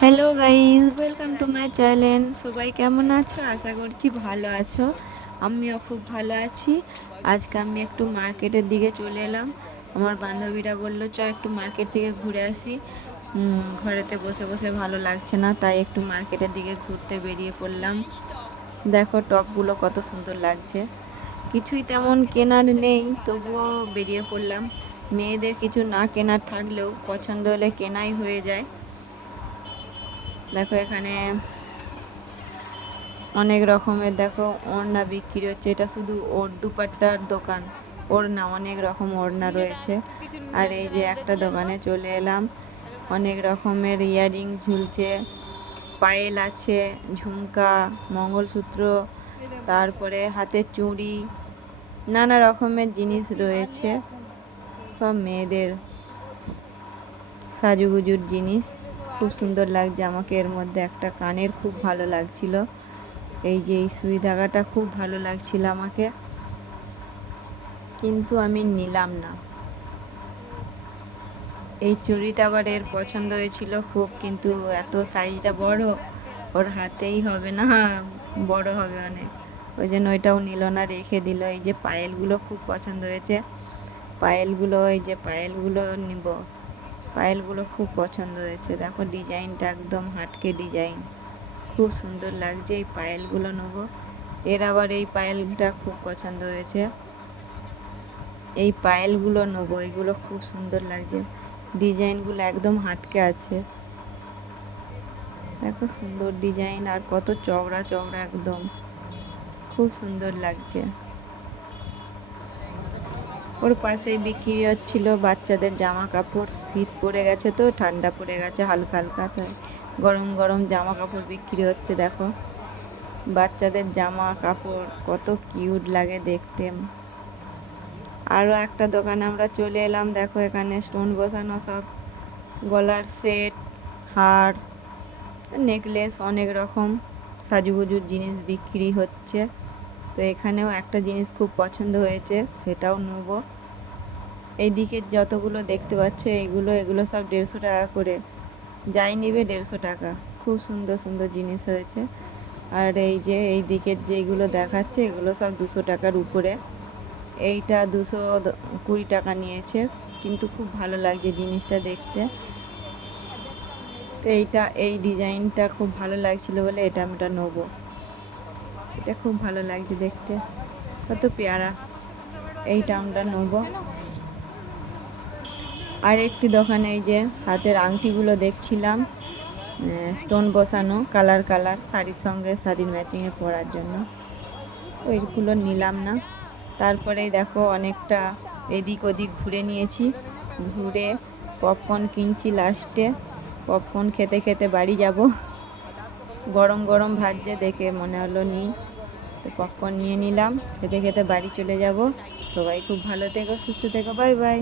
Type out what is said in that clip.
Hello guys, welcome to my channel. সবাই কেমন আছো? আশা করছি ভালো আছো। আমিও খুব ভালো আছি। আজকে আমি একটু মার্কেটের দিকে চলে এলাম। আমার বান্ধবীরা বললো চ একটু মার্কেট থেকে ঘুরে আসি। ঘরেতে বসে বসে ভালো লাগছে না, তাই একটু মার্কেটের দিকে ঘুরতে বেরিয়ে পড়লাম। দেখো টপগুলো কত সুন্দর লাগছে। কিছুই তেমন কেনার নেই, তবুও বেরিয়ে পড়লাম। মেয়েদের কিছু না কেনার থাকলেও পছন্দ হলে কেনাই হয়ে যায়। দেখো এখানে অনেক রকমের দেখো ওড়না বিক্রি হচ্ছে। এটা শুধু ওর দুপাট্টার দোকান, ওড়না অনেক রকম ওড়না রয়েছে। আর এই যে একটা দোকানে চলে এলাম, অনেক রকমের ইয়াররিং ঝুলছে, পায়েল আছে, ঝুমকা, মঙ্গলসূত্র, তারপরে হাতের চুড়ি, নানা রকমের জিনিস রয়েছে। সব মেয়েদের সাজুগুজুর জিনিস, খুব সুন্দর লাগছে। আমাকে এর মধ্যে একটা কানের খুব ভালো লাগছিল, এই যে এই সুই ধাগাটা খুব ভালো লাগছিল আমাকে, কিন্তু আমি নিলাম না। এই চুড়িটা আবার এর পছন্দ হয়েছিল খুব, কিন্তু এত সাইজটা বড়, ওর হাতেই হবে না, বড় হবে অনেক, ওই জন্য ওইটাও নিল না, রেখে দিল। এই যে পায়েলগুলো খুব পছন্দ হয়েছে, পায়েলগুলো, এই যে পায়েলগুলো নিব, পায়েলগুলো খুব পছন্দ হয়েছে। দেখো ডিজাইনটা একদম হাটকে ডিজাইন, খুব সুন্দর লাগছে। এই পায়েলগুলো নেবো। এর আবার এই পায়েলটা খুব পছন্দ হয়েছে, এই পায়েলগুলো নেবো, এগুলো খুব সুন্দর লাগছে, ডিজাইনগুলো একদম হাটকে আছে। দেখো সুন্দর ডিজাইন, আর কত চওড়া চওড়া, একদম খুব সুন্দর লাগছে। ওর পাশেই বিক্রি হচ্ছিল বাচ্চাদের জামা কাপড়। শীত পড়ে গেছে তো, ঠান্ডা পড়ে গেছে হালকা হালকা, তাই গরম গরম জামা কাপড় বিক্রি হচ্ছে। দেখো বাচ্চাদের জামা কাপড় কত কিউট লাগে দেখতে। আরও একটা দোকানে আমরা চলে এলাম। দেখো এখানে স্টোন বসানো সব গলার সেট, হার, নেকলেস, অনেক রকম সাজুগুজুর জিনিস বিক্রি হচ্ছে। তো এখানেও একটা জিনিস খুব পছন্দ হয়েছে, সেটাও নেব। এইদিকে যতগুলো দেখতে পাচ্ছ এগুলো সব 150 টাকা করে, যাই নিবে 150 টাকা। খুব সুন্দর সুন্দর জিনিস হয়েছে। আর এই যে এই দিকের যেগুলো দেখাচ্ছে এগুলো সব 200 টাকার উপরে। এইটা 220 টাকা নিয়েছে, কিন্তু খুব ভালো লাগছে জিনিসটা দেখতে। তো এই ডিজাইনটা খুব ভালো লাগছিল বলে এটা আমরা নেবো। এটা খুব ভালো লাগছে দেখতে, কত পেয়ারা, এইটা আমরা নেবো। আর একটি দোকানে এই যে হাতের আংটিগুলো দেখছিলাম, স্টোন বসানো, কালার কালার, শাড়ির সঙ্গে শাড়ির ম্যাচিংয়ে পরার জন্য, ওইগুলো নিলাম না। তারপরেই দেখো অনেকটা এদিক ওদিক ঘুরে নিয়েছি, ঘুরে পপকর্ন কিনছি। লাস্টে পপকর্ন খেতে খেতে বাড়ি যাব। গরম গরম ভাজছে দেখে মনে হলো নিই, তো পপকর্ন নিয়ে নিলাম, খেতে খেতে বাড়ি চলে যাব। সবাই খুব ভালো থেকো, সুস্থ থেকো, বাই বাই।